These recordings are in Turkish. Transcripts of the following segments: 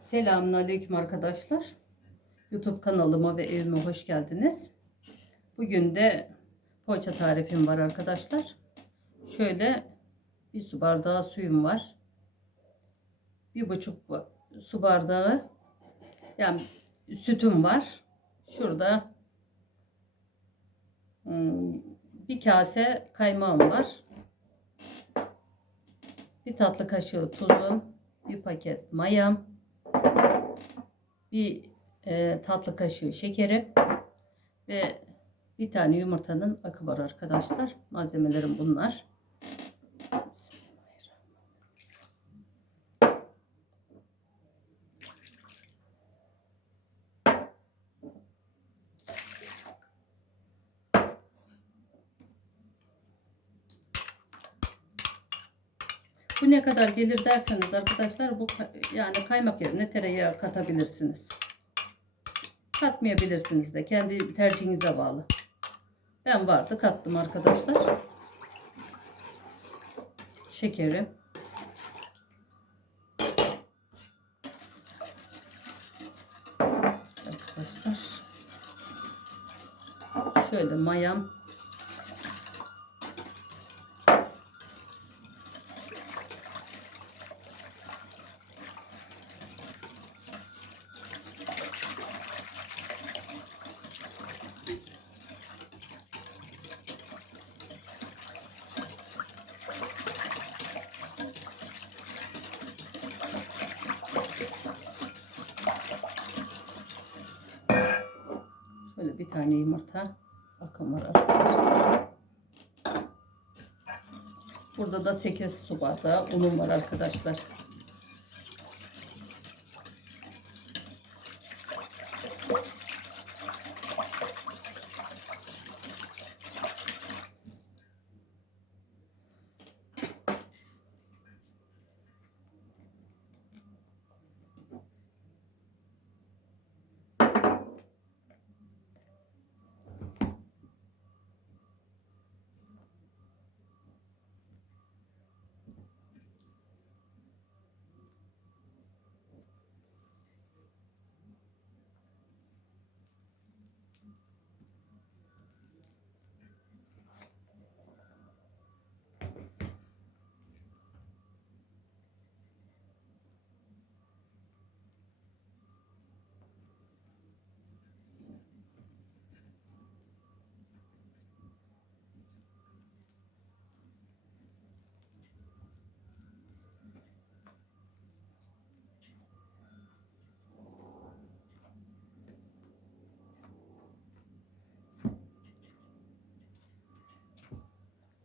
Selamünaleyküm arkadaşlar. YouTube kanalıma ve evime hoş geldiniz. Bugün de poğaça tarifim var arkadaşlar. Şöyle bir su bardağı suyum var. Bir buçuk su bardağı yani sütüm var. Şurada hmm, bir kase kaymağım var. Bir tatlı kaşığı tuzum, bir paket mayam, bir e, tatlı kaşığı şekerim ve bir tane yumurtanın akı var arkadaşlar. Malzemelerim bunlar. Bu ne kadar gelir derseniz arkadaşlar bu yani kaymak yerine tereyağı katabilirsiniz. Katmayabilirsiniz de kendi tercihinize bağlı. Ben vardı kattım arkadaşlar. Şekerim. Arkadaşlar. Şöyle mayam. Şöyle bir tane yumurta akım var arkadaşlar. Burada da 8 su bardağı unum var arkadaşlar.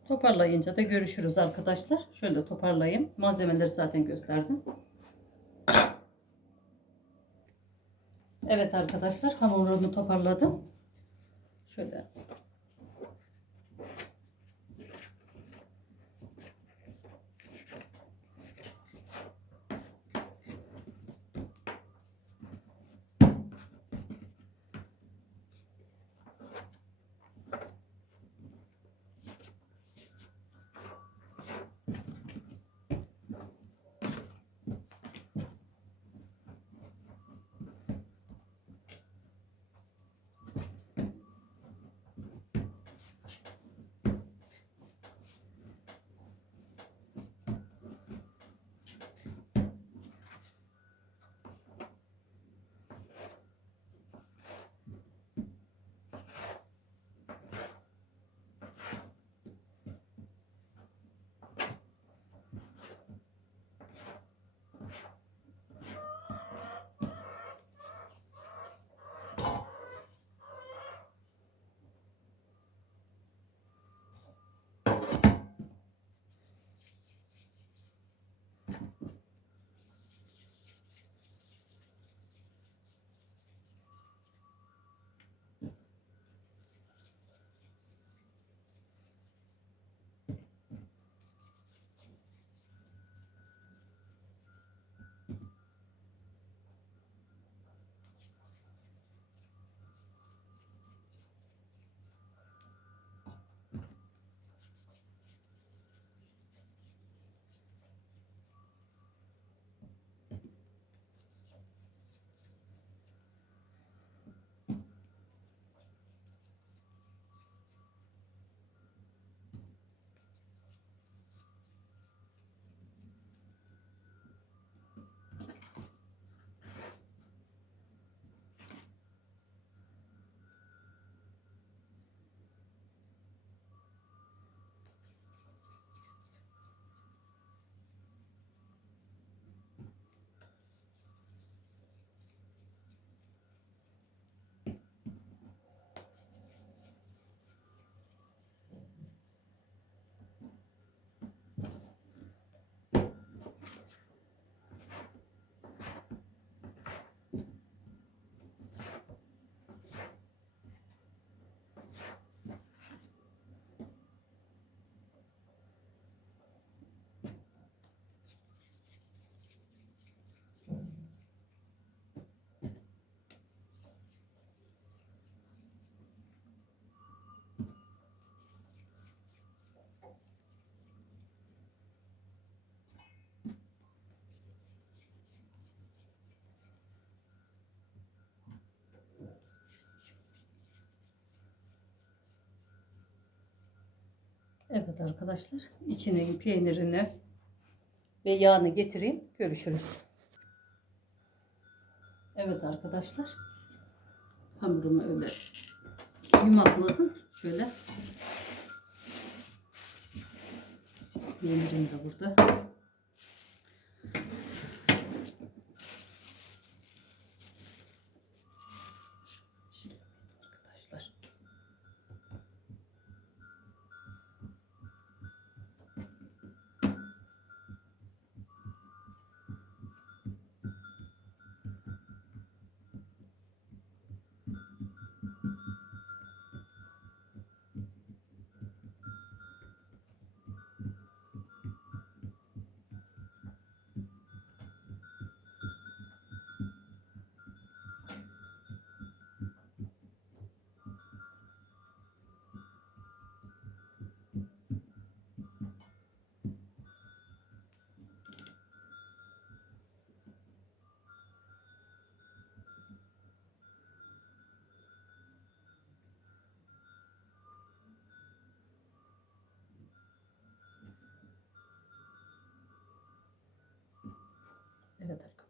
Toparlayınca da görüşürüz arkadaşlar. Şöyle toparlayayım. Malzemeleri zaten gösterdim. Evet arkadaşlar hamurumu toparladım. Şöyle Evet arkadaşlar. içine peynirini ve yağını getireyim. Görüşürüz. Evet arkadaşlar. Hamurumu öyle yumakladım. Şöyle. Peynirim de burada.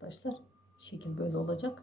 Arkadaşlar. Şekil böyle olacak.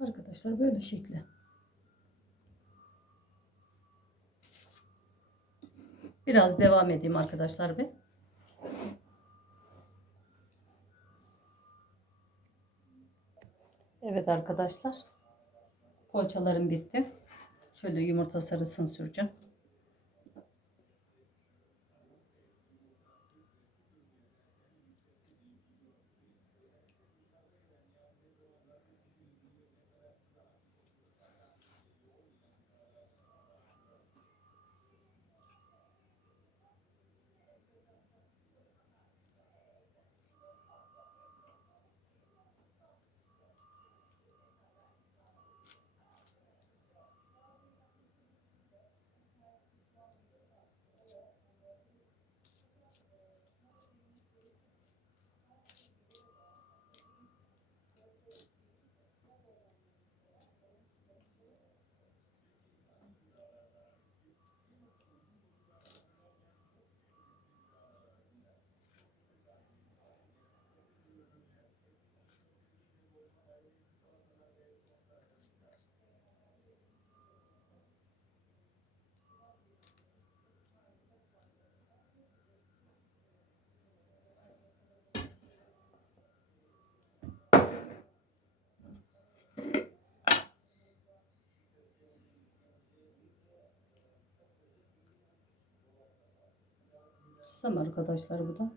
Arkadaşlar böyle şekli. Biraz devam edeyim arkadaşlar bir. Evet arkadaşlar. Poğaçalarım bitti. Şöyle yumurta sarısını süreceğim. Mı arkadaşlar bu da?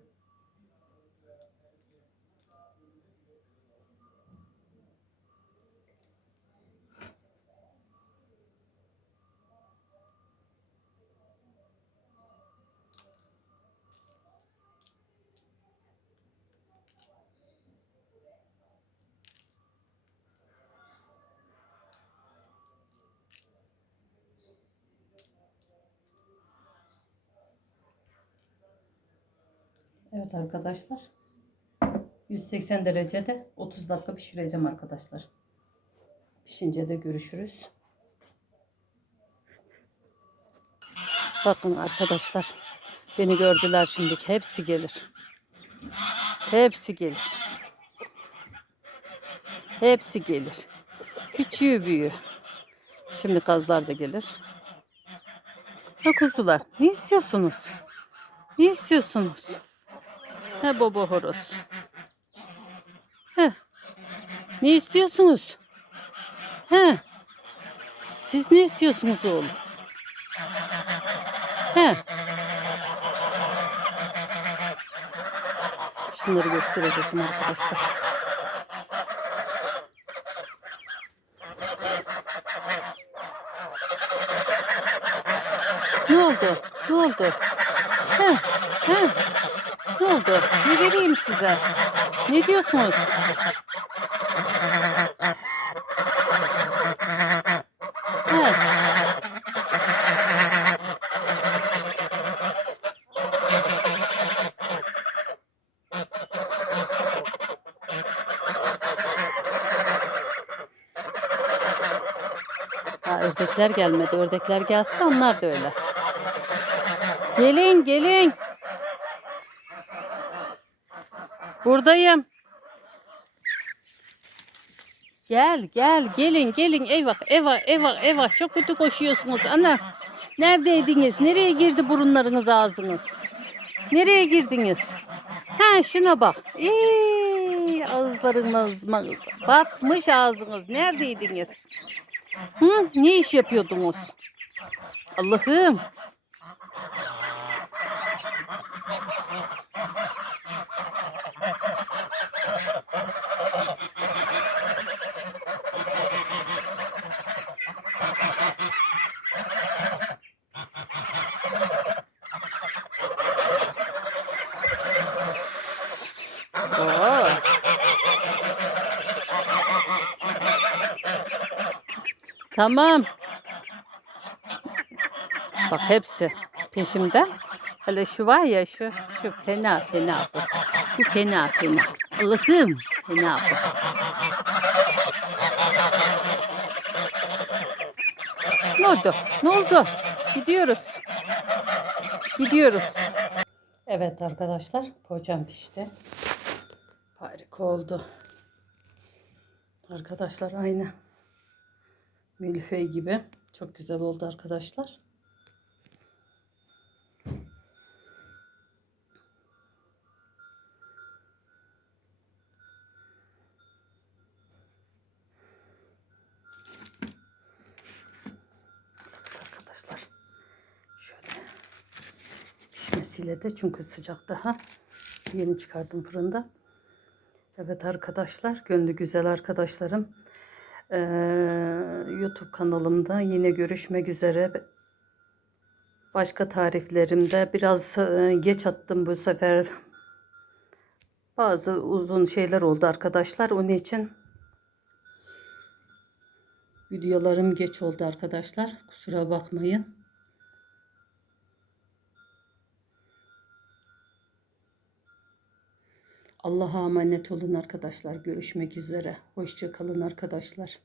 Evet arkadaşlar. 180 derecede 30 dakika pişireceğim arkadaşlar. Pişince de görüşürüz. Bakın arkadaşlar. Beni gördüler şimdi. Hepsi gelir. Hepsi gelir. Hepsi gelir. Küçüğü büyüğü. Şimdi kazlar da gelir. Ha kuzular. Ne istiyorsunuz? Ne istiyorsunuz? He baba horoz. He. Ne istiyorsunuz? He. Siz ne istiyorsunuz oğlum? He. Şunları gösterecektim arkadaşlar. Ne oldu? Ne oldu? He. He. Ne oldu? Ne vereyim size? Ne diyorsunuz? Ha, ördekler gelmedi. Ördekler gelse onlar da öyle. Gelin gelin. Buradayım. Gel gel gelin gelin eyvah eyvah eyvah eyvah çok kötü koşuyorsunuz ana. Neredeydiniz? Nereye girdi burunlarınız ağzınız? Nereye girdiniz? Ha şuna bak. Eee, ağızlarınız. Batmış ağzınız. Neredeydiniz? Hı, ne iş yapıyordunuz? Allah'ım. Tamam. Bak hepsi peşimde. Hele şu var ya şu şu fena fena bu. Bu fena fena. Allah'ım fena bu. Ne oldu? Ne oldu? Gidiyoruz. Gidiyoruz. Evet arkadaşlar poğaçam pişti. Harika oldu. Arkadaşlar aynı milföy gibi. Çok güzel oldu arkadaşlar. Arkadaşlar şöyle pişmesiyle de çünkü sıcak daha yeni çıkardım fırında. Evet arkadaşlar, gönlü güzel arkadaşlarım. YouTube kanalımda yine görüşmek üzere. Başka tariflerimde biraz geç attım bu sefer. Bazı uzun şeyler oldu arkadaşlar. Onun için videolarım geç oldu arkadaşlar. Kusura bakmayın. Allah'a emanet olun arkadaşlar. Görüşmek üzere. Hoşça kalın arkadaşlar.